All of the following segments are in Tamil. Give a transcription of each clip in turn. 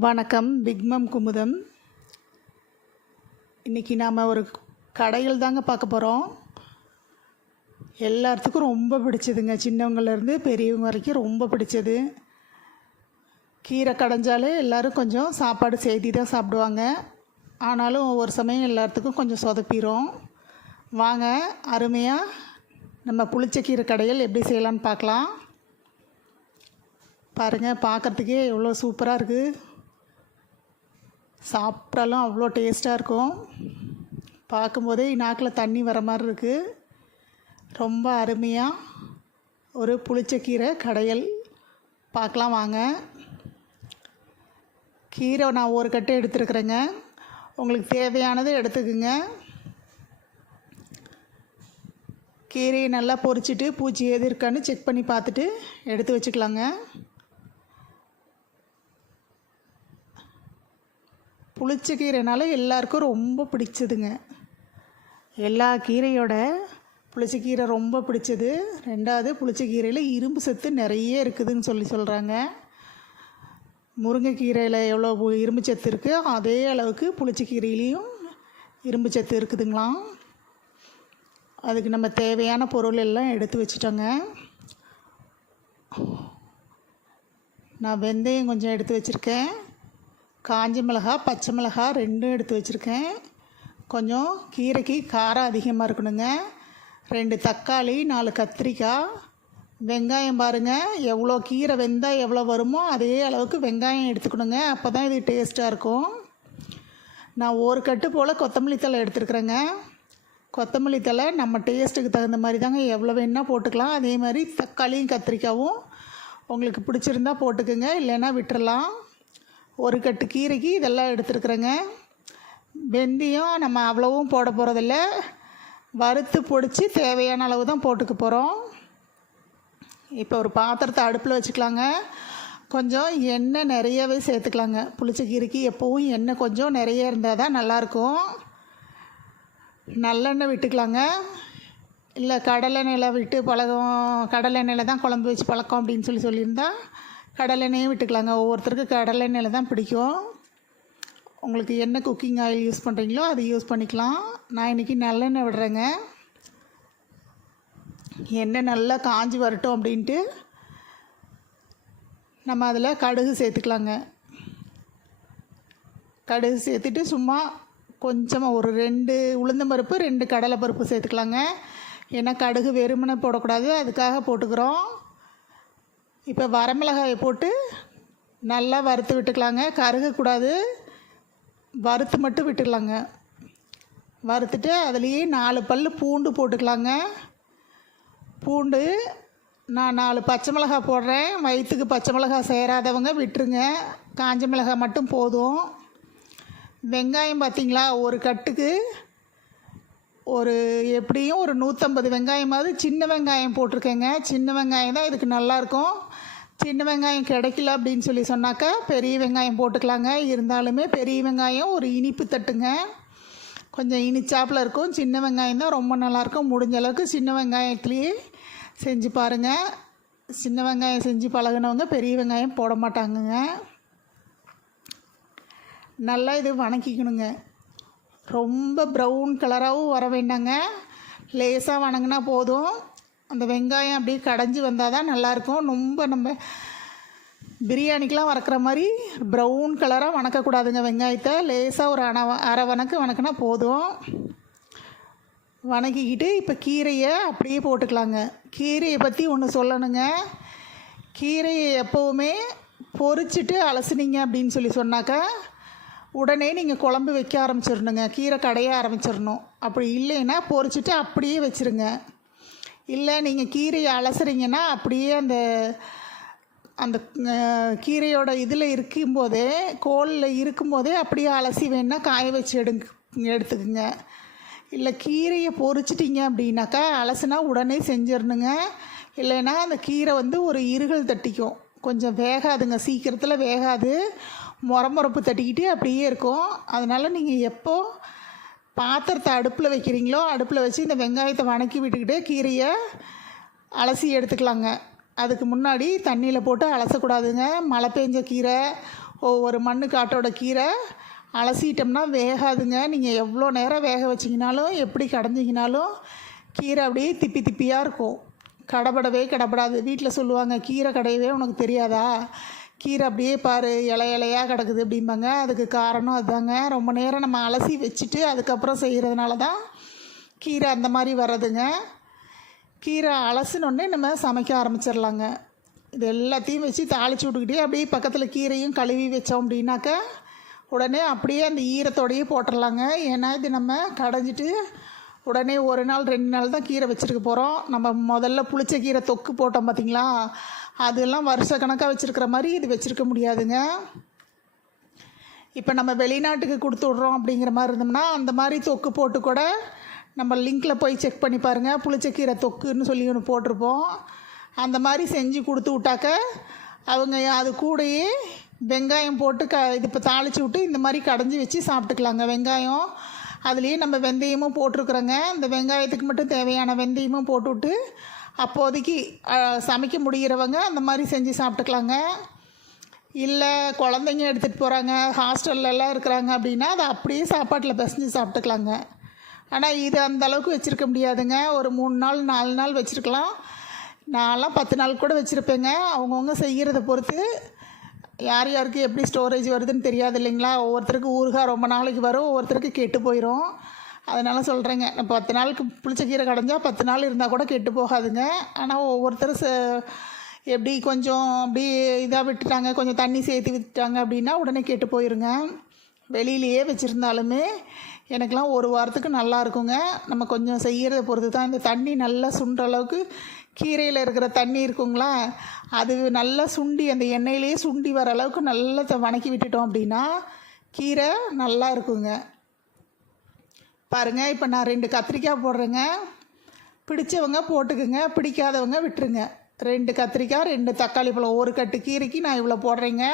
வணக்கம் பிக்மம் குமுதம். இன்றைக்கி நாம் ஒரு கடையில் தாங்க பார்க்க போகிறோம் எல்லாத்துக்கும் ரொம்ப பிடிச்சதுங்க. சின்னவங்கலேருந்து பெரியவங்க வரைக்கும் ரொம்ப பிடிச்சது. கீரை கடைஞ்சாலே எல்லோரும் கொஞ்சம் சாப்பாடு செய்தி தான் சாப்பிடுவாங்க. ஆனாலும் ஒவ்வொரு சமயம் எல்லாத்துக்கும் கொஞ்சம் சொதப்பிடும் வாங்க அருமையாக நம்ம புளிச்ச கீரை கடையில் எப்படி செய்யலான்னு பார்க்கலாம். பாருங்கள் பார்க்குறதுக்கே எவ்வளோ சூப்பராக இருக்குது சாப்பிட்டாலும் அவ்வளோ டேஸ்ட்டாக இருக்கும். பார்க்கும்போதே நாக்கில் தண்ணி வர மாதிரி இருக்குது ரொம்ப அருமையாக ஒரு புளிச்சக்கீரை கடையல். பார்க்கலாம் வாங்க. கீரை நான் ஒரு கட்டை எடுத்துருக்குறேங்க. உங்களுக்கு தேவையானது எடுத்துக்குங்க. கீரையை நல்லா பொரிச்சிட்டு பூச்சி எது இருக்கான்னு செக் பண்ணி பார்த்துட்டு எடுத்து வச்சுக்கலாங்க. புளிச்சக்கீரைனால எல்லாருக்கும் ரொம்ப பிடிச்சதுங்க. எல்லா கீரையோட புளிச்சக்கீரை ரொம்ப பிடிச்சது. ரெண்டாவது புளிச்சக்கீரையில் இரும்பு சத்து நிறைய இருக்குதுன்னு சொல்லி சொல்கிறாங்க முருங்கைக்கீரையில் எவ்வளோ இரும்பு சத்து இருக்குது அதே அளவுக்கு புளிச்சக்கீரையிலையும் இரும்பு சத்து இருக்குதுங்களாம் அதுக்கு நம்ம தேவையான பொருள் எல்லாம் எடுத்து வச்சிட்டோங்க. நான் வெந்தயம் கொஞ்சம் எடுத்து வச்சுருக்கேன். காஞ்ச மிளகா பச்சை மிளகா ரெண்டும் எடுத்து வச்சுருக்கேன். கொஞ்சம் கீரைக்கு காரம் அதிகமாக இருக்கணுங்க. ரெண்டு தக்காளி நாலு கத்திரிக்காய். வெங்காயம் பாருங்கள் எவ்வளோ கீரை வெந்தால் எவ்வளோ வருமோ அதே அளவுக்கு வெங்காயம் எடுத்துக்கணுங்க. அப்போ தான் இது டேஸ்ட்டாக இருக்கும். நான் ஒரு கட்டு போல் கொத்தமல்லி தழை எடுத்துருக்குறேங்க. கொத்தமல்லி தழை நம்ம டேஸ்ட்டுக்கு தகுந்த மாதிரி தாங்க. எவ்வளோ வேணால் போட்டுக்கலாம். அதே மாதிரி தக்காளியும் கத்திரிக்காயும் உங்களுக்கு பிடிச்சிருந்தா போட்டுக்குங்க. இல்லைன்னா விட்டுறலாம். ஒரு கட்டு கீரைக்கு இதெல்லாம் எடுத்துருக்குறேங்க. வெந்தயம் நம்ம அவ்வளவும் போட போகிறதில்ல வறுத்து பிடிச்சி தேவையான அளவு தான் போட்டுக்க போகிறோம் இப்போ ஒரு பாத்திரத்தை அடுப்பில் வச்சுக்கலாங்க. கொஞ்சம் எண்ணெய் நிறையவே சேர்த்துக்கலாங்க. புளிச்ச கீரைக்கு எப்போவும் எண்ணெய் கொஞ்சம் நிறைய இருந்தால் தான் நல்லாயிருக்கும். நல்லெண்ணெய் விட்டுக்கலாங்க. இல்லை கடலெண்ணெயில் விட்டு பழகம் கடலெண்ணெயில் தான் குழம்பு வச்சு பழக்கம் அப்படின்னு சொல்லி சொல்லியிருந்தா கடலெண்ணெயும் விட்டுக்கலாங்க. ஒவ்வொருத்தருக்கு கடலெண்ணெயில் தான் பிடிக்கும். உங்களுக்கு என்ன குக்கிங் ஆயில் யூஸ் பண்ணுறீங்களோ அதை யூஸ் பண்ணிக்கலாம். நான் இன்றைக்கி நல்லெண்ணெய் விடுறேங்க. எண்ணெய் நல்லா காஞ்சி வரட்டும் அப்படின்ட்டு நம்ம அதில் கடுகு சேர்த்துக்கலாங்க. கடுகு சேர்த்துட்டு சும்மா கொஞ்சமாக ஒரு ரெண்டு உளுந்தம்பருப்பு ரெண்டு கடலை பருப்பு சேர்த்துக்கலாங்க. ஏன்னா கடுகு வெறுமனை போடக்கூடாது. அதுக்காக போட்டுக்கிறோம். இப்போ வரமிளகாயை போட்டு நல்லா வறுத்து விட்டுக்கலாங்க. கருகக்கூடாது. வறுத்து மட்டும் விட்டுக்கலாங்க. வறுத்துட்டு அதுலேயே நாலு பல் பூண்டு போட்டுக்கலாங்க. பூண்டு நான் நாலு பச்சை மிளகாய் போடுறேன். வயிற்றுக்கு பச்சை மிளகாய் சேராதவங்க விட்டுருங்க. காஞ்ச மிளகாய் மட்டும் போதும். வெங்காயம் பார்த்தீங்களா? ஒரு கட்டுக்கு ஒரு எப்படியும் ஒரு நூற்றம்பது வெங்காயமாவது சின்ன வெங்காயம் போட்டிருக்கேங்க. சின்ன வெங்காயம் தான் இதுக்கு நல்லாயிருக்கும். சின்ன வெங்காயம் கிடைக்கல அப்படின்னு சொல்லி சொன்னாக்கா பெரிய வெங்காயம் போட்டுக்கலாங்க. இருந்தாலுமே பெரிய வெங்காயம் ஒரு இனிப்பு தட்டுங்க. கொஞ்சம் இனிச்சாப்பில் இருக்கும். சின்ன வெங்காயம் தான் ரொம்ப நல்லாயிருக்கும். முடிஞ்ச அளவுக்கு சின்ன வெங்காயத்துலேயே செஞ்சு பாருங்கள் சின்ன வெங்காயம் செஞ்சு பழகுனவங்க பெரிய வெங்காயம் போட மாட்டாங்கங்க. நல்லா இது வணக்கிக்கணுங்க. ரொம்ப ப்ரௌன் கலராகவும் வர வேண்டாங்க. லேசாக வணங்கினா போதும். அந்த வெங்காயம் அப்படியே கடைஞ்சி வந்தால் தான் நல்லாயிருக்கும். ரொம்ப நம்ம பிரியாணிக்கெலாம் வறக்கிற மாதிரி ப்ரௌன் கலராக வணக்கக்கூடாதுங்க வெங்காயத்தை. லேசாக ஒரு அண அரை வணக்கு வணக்கினா போதும். வணக்கிக்கிட்டு இப்போ கீரையை அப்படியே போட்டுக்கலாங்க. கீரையை பற்றி ஒன்று சொல்லணுங்க. கீரையை எப்போவுமே பொறிச்சிட்டு அலசுனீங்க அப்படின்னு சொல்லி சொன்னாக்கா உடனே நீங்கள் குழம்பு வைக்க ஆரம்பிச்சிடணுங்க. கீரை கடைய ஆரம்பிச்சிடணும். அப்படி இல்லைன்னா பொறிச்சிட்டு அப்படியே வச்சுருங்க. இல்லை நீங்கள் கீரையை அலசுறீங்கன்னா அப்படியே அந்த அந்த கீரையோட இதில் இருக்கும்போதே கோலில் இருக்கும்போதே அப்படியே அலசி வேணால் காய வச்சு எடுங்க எடுத்துக்குங்க. இல்லை கீரையை பொறிச்சிட்டிங்க அப்படின்னாக்கா அலசுனா உடனே செஞ்சிடணுங்க. இல்லைன்னா அந்த கீரை வந்து ஒரு இருகல் தட்டிக்கும். கொஞ்சம் வேகாதுங்க. சீக்கிரத்தில் வேகாது. முறமுறப்பு தட்டிக்கிட்டு அப்படியே இருக்கும். அதனால் நீங்கள் எப்போ பாத்திரத்தை அடுப்பில் வைக்கிறீங்களோ அடுப்பில் வச்சு இந்த வெங்காயத்தை வணக்கி விட்டுக்கிட்டே கீரையை அலசி எடுத்துக்கலாங்க. அதுக்கு முன்னாடி தண்ணியில் போட்டு அலசக்கூடாதுங்க. மழை பெஞ்ச கீரை ஒவ்வொரு மண்ணு காட்டோட கீரை அலசிட்டோம்னா வேகாதுங்க. நீங்கள் எவ்வளோ நேரம் வேக வச்சிங்கனாலும் எப்படி கடைஞ்சிங்கனாலும் கீரை அப்படியே திப்பி திப்பியாக இருக்கும். கடப்படவே கடப்படாது வீட்டில் சொல்லுவாங்க கீரை கடையவே உனக்கு தெரியாதா? கீரை அப்படியே பாரு இலை இலையாக கிடக்குது அப்படிம்பாங்க. அதுக்கு காரணம் அதுதாங்க ரொம்ப நேரம் நம்ம அலசி வச்சுட்டு அதுக்கப்புறம் செய்கிறதுனால தான் கீரை அந்த மாதிரி வர்றதுங்க. கீரை அலசினோடனே நம்ம சமைக்க ஆரம்பிச்சிடலாங்க. இது எல்லாத்தையும் வச்சு தாளிச்சு விட்டுக்கிட்டே அப்படியே பக்கத்தில் கீரையும் கழுவி வச்சோம் அப்படின்னாக்க உடனே அப்படியே அந்த ஈரத்தோடையே போட்டுடலாங்க. ஏன்னா இது நம்ம கடைஞ்சிட்டு உடனே ஒரு நாள் ரெண்டு நாள் தான் கீரை வச்சுருக்க போகிறோம் நம்ம முதல்ல புளிச்ச கீரை தொக்கு போட்டோம் பார்த்தீங்களா அதெல்லாம் வருஷ கணக்காக வச்சுருக்கிற மாதிரி இது வச்சுருக்க முடியாதுங்க. இப்போ நம்ம வெளிநாட்டுக்கு கொடுத்து விட்றோம் அப்படிங்கிற மாதிரி இருந்தோம்னா அந்த மாதிரி தொக்கு போட்டு கூட நம்ம லிங்க்கில் போய் செக் பண்ணி பாருங்கள் புளிச்சக்கீரை தொக்குன்னு சொல்லி ஒன்று போட்டிருப்போம். அந்த மாதிரி செஞ்சு கொடுத்து விட்டாக்க அவங்க அது கூடயே வெங்காயம் போட்டு க இது இப்போ தாளித்து விட்டு இந்த மாதிரி கடைஞ்சி வச்சு சாப்பிட்டுக்கலாங்க. வெங்காயம் அதுலேயே நம்ம வெந்தயமும் போட்டிருக்குறோங்க. இந்த வெங்காயத்துக்கு மட்டும் தேவையான வெந்தயமும் போட்டுவிட்டு அப்போதைக்கு சமைக்க முடிகிறவங்க அந்த மாதிரி செஞ்சு சாப்பிட்டுக்கலாங்க. இல்லை குழந்தைங்க எடுத்துகிட்டு போகிறாங்க ஹாஸ்டல்லலாம் இருக்கிறாங்க அப்படின்னா அதை அப்படியே சாப்பாட்டில் பிசைஞ்சு சாப்பிட்டுக்கலாங்க. ஆனால் இது அந்த அளவுக்கு வச்சுருக்க முடியாதுங்க. ஒரு மூணு நாள் நாலு நாள் வச்சுருக்கலாம். நான்லாம் பத்து நாள் கூட வச்சுருப்பேங்க. அவங்கவுங்க செய்கிறத பொறுத்து யார் யாருக்கு எப்படி ஸ்டோரேஜ் வருதுன்னு தெரியாது இல்லைங்களா? ஒவ்வொருத்தருக்கு ஊறுகாய் ரொம்ப நாளைக்கு வரும் ஒவ்வொருத்தருக்கு கெட்டு போயிடும் அதனால் சொல்கிறேங்க பத்து நாளுக்கு புளிச்ச கீரை கடைஞ்சா பத்து நாள் இருந்தால் கூட கெட்டு போகாதுங்க. ஆனால் ஒவ்வொருத்தர் ச எப்படி கொஞ்சம் அப்படி இதாக விட்டுட்டாங்க கொஞ்சம் தண்ணி சேர்த்து விட்டுட்டாங்க அப்படின்னா உடனே கெட்டு போயிருங்க. வெளியிலேயே வச்சுருந்தாலுமே எனக்கெலாம் ஒரு வாரத்துக்கு நல்லா இருக்குங்க. நம்ம கொஞ்சம் செய்கிறத பொறுத்து தான் இந்த தண்ணி நல்லா சுண்டுற அளவுக்கு கீரையில் இருக்கிற தண்ணி இருக்குங்களா? அது நல்லா சுண்டி அந்த எண்ணெயிலேயே சுண்டி வர அளவுக்கு நல்லா த- வணக்கி விட்டுட்டோம் அப்படின்னா கீரை நல்லா இருக்குங்க. பாருங்கள் இப்போ நான் ரெண்டு கத்திரிக்காய் போடுறேங்க. பிடிச்சவங்க போட்டுக்குங்க பிடிக்காதவங்க விட்டுருங்க. ரெண்டு கத்திரிக்காய் ரெண்டு தக்காளி பழம். ஒரு கட்டு கீரைக்கு நான் இவ்வளோ போடுறேங்க.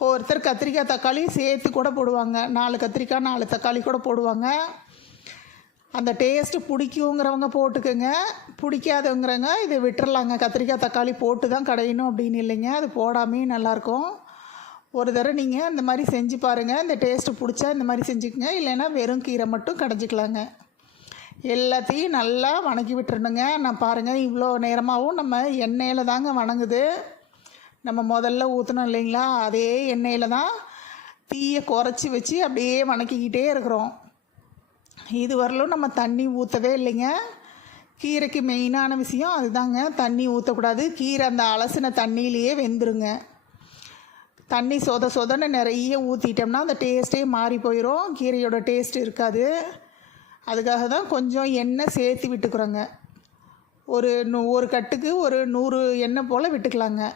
ஒருத்தர் கத்திரிக்காய் தக்காளி சேர்த்து கூட போடுவாங்க. நாலு கத்திரிக்காய் நாலு தக்காளி கூட போடுவாங்க. அந்த டேஸ்ட்டு பிடிக்குங்கிறவங்க போட்டுக்கோங்க. பிடிக்காதவங்கிறவங்க இதை விட்டுறலாங்க. கத்திரிக்காய் தக்காளி போட்டு தான் கடையணும் அப்படின்னு இல்லைங்க. அது போடாமையும் நல்லாயிருக்கும். ஒரு தடவை நீங்கள் இந்த மாதிரி செஞ்சு பாருங்கள் இந்த டேஸ்ட்டு பிடிச்சா இந்த மாதிரி செஞ்சுக்கோங்க. இல்லைன்னா வெறும் கீரை மட்டும் கடைஞ்சிக்கலாங்க. எல்லாத்தையும் நல்லா வணக்கி விட்டுருணுங்க நான் பாருங்கள் இவ்வளோ நேரமாகவும் நம்ம எண்ணெயில் தாங்க வணங்குது. நம்ம முதல்ல ஊற்றினோம் இல்லைங்களா? அதே எண்ணெயில் தான் தீயை குறைச்சி வச்சு அப்படியே வணக்கிக்கிட்டே இருக்கிறோம். இது வரலும் நம்ம தண்ணி ஊற்றவே இல்லைங்க. கீரைக்கு மெயினான விஷயம் அதுதாங்க. தண்ணி ஊற்றக்கூடாது கீரை அந்த அலசின தண்ணியிலேயே வெந்துருங்க. தண்ணி சொத சொதன்னு நிறைய ஊற்றிட்டோம்னா அந்த டேஸ்ட்டே மாறி போயிடும் கீரையோட டேஸ்ட் இருக்காது. அதுக்காக தான் கொஞ்சம் எண்ணெய் சேர்த்து விட்டுக்கிறோங்க. ஒரு நூ ஒரு கட்டுக்கு ஒரு நூறு எண்ணெய் போல் விட்டுக்கலாங்க.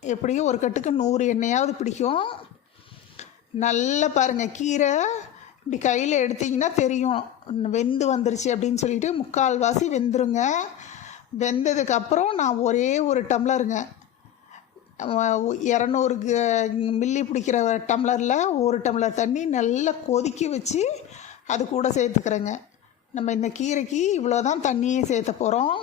எப்படியும் ஒரு கட்டுக்கு நூறு எண்ணெயாவது பிடிக்கும். நல்லா பாருங்கள் கீரை இப்படி கையில் எடுத்தீங்கன்னா தெரியும். வெந்து வந்துருச்சு அப்படின்னு சொல்லிட்டு முக்கால்வாசி வெந்துருங்க. வெந்ததுக்கப்புறம் நான் ஒரே ஒரு டம்ளருங்க. இரநூறு மில்லி பிடிக்கிற டம்ளரில் ஒரு டம்ளர் தண்ணி நல்லா கொதிக்க வச்சு அது கூட சேர்த்துக்கிறேங்க. நம்ம இந்த கீரைக்கு இவ்வளோ தான் தண்ணியே சேர்த்த போகிறோம்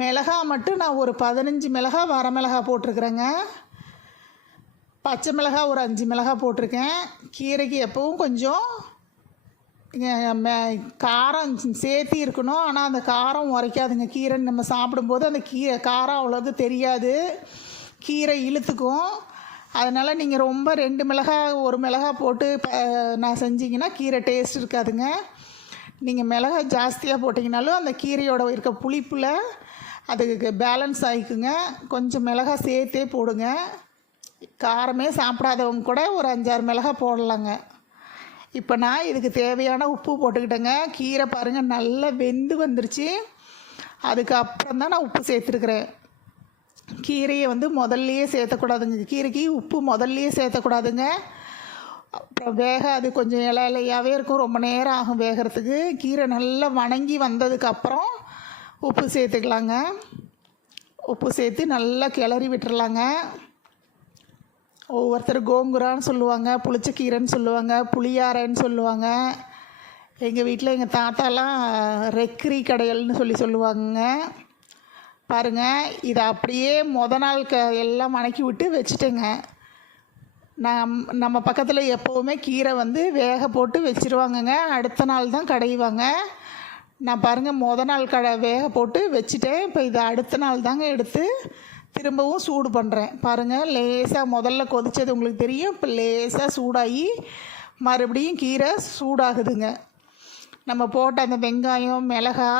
மிளகா மட்டும் நான் ஒரு பதினஞ்சு மிளகா வரமிளகா போட்டிருக்குறேங்க. பச்சை மிளகா ஒரு அஞ்சு மிளகா போட்டிருக்கேன். கீரைக்கு எப்பவும் கொஞ்சம் காரம் சேர்த்தி இருக்கணும். ஆனால் அந்த காரம் உரைக்காதுங்க. கீரை நம்ம சாப்பிடும்போது அந்த கீரை காரம் அவ்வளோக்கு தெரியாது. கீரை இழுத்துக்கும். அதனால் நீங்கள் ரொம்ப ரெண்டு மிளகா ஒரு மிளகா போட்டு ப- நான் செஞ்சீங்கன்னா கீரை டேஸ்ட் இருக்காதுங்க. நீங்கள் மிளகா ஜாஸ்தியாக போட்டிங்கனாலும் அந்த கீரையோட இருக்க புளிப்பில் அதுக்கு பேலன்ஸ் ஆகிக்குங்க கொஞ்சம் மிளகா சேர்த்தே போடுங்க. காரமே சாப்பிடாதவங்க கூட ஒரு அஞ்சாறு மிளகா போடலாங்க. இப்போ நான் இதுக்கு தேவையான உப்பு போட்டுக்கிட்டேங்க. கீரை பாருங்கள் நல்லா வெந்து வந்துருச்சு. அதுக்கப்புறம் தான் நான் உப்பு சேர்த்துருக்குறேன். கீரையை வந்து முதல்லையே சேர்த்தக்கூடாதுங்க. கீரைக்கு உப்பு முதல்லையே சேர்த்தக்கூடாதுங்க. அப்புறம் வேகாது கொஞ்சம் இலை இலையாகவே இருக்கும். ரொம்ப நேரம் ஆகும் வேகிறதுக்கு. கீரை நல்லா வணங்கி வந்ததுக்கப்புறம் உப்பு சேர்த்துக்கலாங்க. உப்பு சேர்த்து நல்லா கிளறி விட்டுறலாங்க. ஒவ்வொருத்தர் கோங்குரான்னு சொல்லுவாங்க புளிச்சக்கீரைன்னு சொல்லுவாங்க புளியாரைன்னு சொல்லுவாங்க. எங்கள் வீட்டில் எங்கள் தாத்தாலாம் ரெக்ரி கடையல்னு சொல்லி சொல்லுவாங்க பாருங்கள் இதை அப்படியே மொத நாள் க எல்லாம் வணக்கி விட்டு வச்சுட்டேங்க. நம் நம்ம பக்கத்தில் எப்போவுமே கீரை வந்து வேக போட்டு வச்சிருவாங்கங்க. அடுத்த நாள் தான் கடைவாங்க. நான் பாருங்கள் மொதல் நாள் கடை வேக போட்டு வச்சுட்டேன். இப்போ இதை அடுத்த நாள் தாங்க எடுத்து திரும்பவும் சூடு பண்ணுறேன் பாருங்கள் லேசாக முதல்ல கொதித்தது உங்களுக்கு தெரியும். இப்போ லேசாக சூடாகி மறுபடியும் கீரை சூடாகுதுங்க. நம்ம போட்ட அந்த வெங்காயம் மிளகா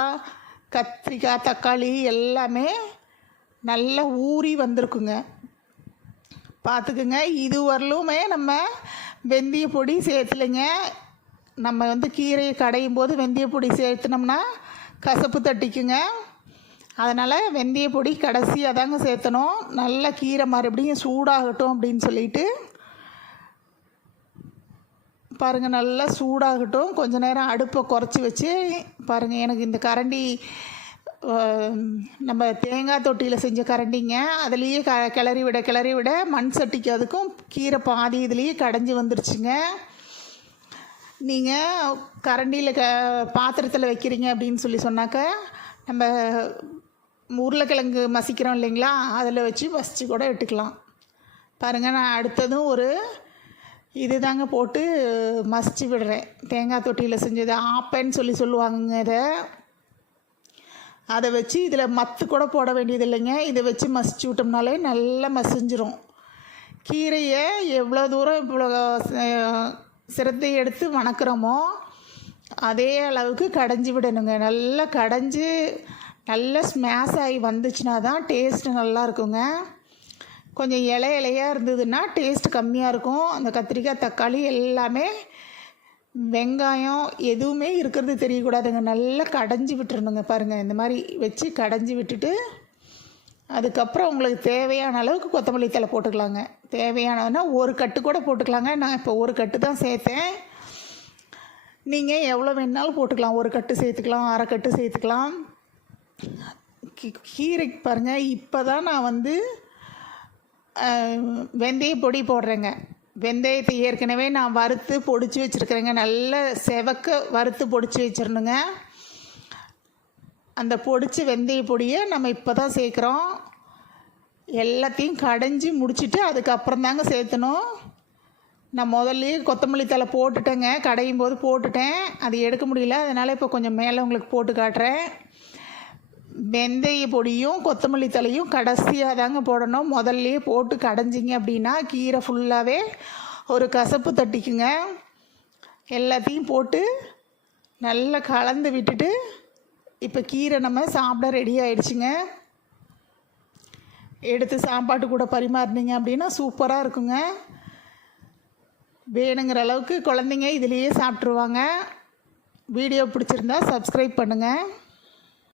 கத்திரிக்காய் தக்காளி எல்லாமே நல்லா ஊறி வந்திருக்குங்க. பார்த்துக்குங்க இது வரலுமே நம்ம வெந்தய பொடி சேர்த்துலைங்க. நம்ம வந்து கீரையை கடையும் போது வெந்தய பொடி சேர்த்துனோம்னா கசப்பு தட்டிக்குங்க. அதனால் வெந்தய பொடி கடைசியாக தாங்க சேர்த்தணும். நல்லா கீரை மறுபடியும் சூடாகட்டும் அப்படின்னு சொல்லிட்டு. பாருங்கள் நல்லா சூடாகட்டும். கொஞ்ச நேரம் அடுப்பை குறைச்சி வச்சு பாருங்கள் எனக்கு இந்த கரண்டி நம்ம தேங்காய் தொட்டியில் செஞ்ச கரண்டிங்க அதுலேயே க கிளறி விட கிளறி விட மண் சட்டிக்கு அதுக்கும் கீரை பாதி இதுலேயே கடைஞ்சி வந்துருச்சுங்க. நீங்கள் கரண்டியில் க பாத்திரத்தில் வைக்கிறீங்க அப்படின்னு சொல்லி சொன்னாக்க நம்ம உருளைக்கிழங்கு மசிக்கிறோம் இல்லைங்களா? அதில் வச்சு மசிச்சு கூட எடுத்துக்கலாம். பாருங்கள் நான் அடுத்ததும் ஒரு இது தாங்க போட்டு மசிச்சு விடுறேன். தேங்காய் தொட்டியில் செஞ்சது ஆப்பேன்னு சொல்லி சொல்லுவாங்கங்க இதை. அதை வச்சு இதில் மத்து கூட போட வேண்டியது இல்லைங்க. இதை வச்சு மசிச்சு விட்டோம்னாலே நல்லா மசிஞ்சிரும். கீரையை எவ்வளோ தூரம் இவ்வளோ சிரத்தை எடுத்து வணக்கிறோமோ அதே அளவுக்கு கடைஞ்சி விடணுங்க. நல்லா கடைஞ்சி நல்லா ஸ்மேஷ் ஆகி வந்துச்சுன்னா தான் டேஸ்ட்டு நல்லா இருக்குங்க கொஞ்சம் இலை இலையாக இருந்ததுன்னா டேஸ்ட் கம்மியாக இருக்கும். அந்த கத்திரிக்காய் தக்காளி எல்லாமே வெங்காயம் எதுவுமே இருக்கிறது தெரியக்கூடாதுங்க. நல்லா கடைஞ்சி விட்டுருணுங்க பாருங்கள் இந்த மாதிரி வச்சு கடைஞ்சி விட்டுட்டு அதுக்கப்புறம் உங்களுக்கு தேவையான அளவுக்கு கொத்தமல்லி தழை போட்டுக்கலாங்க. தேவையானதுன்னா ஒரு கட்டு கூட போட்டுக்கலாங்க. நான் இப்போ ஒரு கட்டு தான் சேர்த்தேன். நீங்கள் எவ்வளோ வேணாலும் போட்டுக்கலாம். ஒரு கட்டு சேர்த்துக்கலாம் அரை கட்டு சேர்த்துக்கலாம். கீரைக்கு பாருங்கள் இப்போ தான் நான் வந்து வெந்தய பொடி போடுறேங்க. வெந்தயத்தை ஏற்கனவே நான் வறுத்து பொடிச்சு வச்சுருக்கிறேங்க. நல்ல செவக்க வறுத்து பொடிச்சு வச்சிடணுங்க அந்த பொடிச்ச வெந்தய பொடியை நம்ம இப்போ தான் சேர்க்குறோம். எல்லாத்தையும் கடைஞ்சி முடிச்சுட்டு அதுக்கப்புறம் தாங்க சேர்த்தணும். நான் முதல்லயே கொத்தமல்லி தழை போட்டுட்டேங்க. கடையும் போது போட்டுட்டேன். அது எடுக்க முடியல. அதனால் இப்போ கொஞ்சம் மேலே உங்களுக்கு போட்டு காட்டுறேன். வெந்தய பொடியும் கொத்தமல்லி தலையும் கடைசியாக தாங்க போடணும். முதல்லையே போட்டு கடைஞ்சிங்க அப்படின்னா கீரை ஃபுல்லாகவே ஒரு கசப்பு தட்டிக்குங்க. எல்லாத்தையும் போட்டு நல்லா கலந்து விட்டுட்டு இப்போ கீரை நம்ம சாப்பிட ரெடி ஆயிடுச்சுங்க. எடுத்து சாப்பாட்டு கூட பரிமாறினீங்க அப்படின்னா சூப்பராக இருக்குங்க. வேணுங்கிற அளவுக்கு குழந்தைங்க இதுலேயே சாப்பிட்ருவாங்க வீடியோ பிடிச்சிருந்தா சப்ஸ்கிரைப் பண்ணுங்கள்